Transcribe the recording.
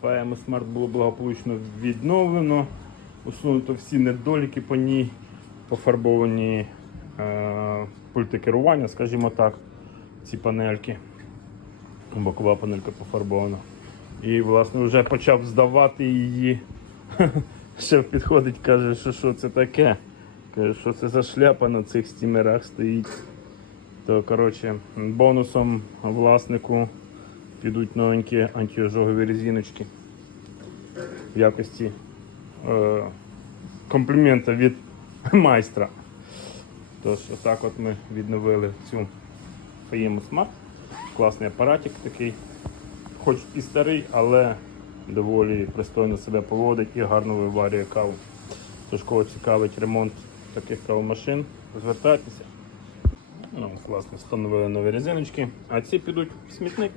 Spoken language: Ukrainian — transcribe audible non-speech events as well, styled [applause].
ФМ Smart було благополучно відновлено, усунуто всі недоліки по ній, пофарбовані е, пульти керування, скажімо так, ці панельки. Бокова панелька пофарбована. І, власне, вже почав здавати її. [laughs] Шеф підходить, каже, що що це таке. Каже, що це за шляпа на цих стімерах стоїть. То, коротше, бонусом власнику підуть новенькі антиожогові резиночки в якості е, комплімента від [laughs] майстра. Тож, отак от ми відновили цю Фаєму Smart. Класний апаратик такий, хоч і старий, але доволі пристойно себе поводить і гарно виварює каву. Тож, кого цікавить ремонт таких кавомашин, звертайтеся. Ну, власне, встановили нові резиночки, а ці підуть в смітник.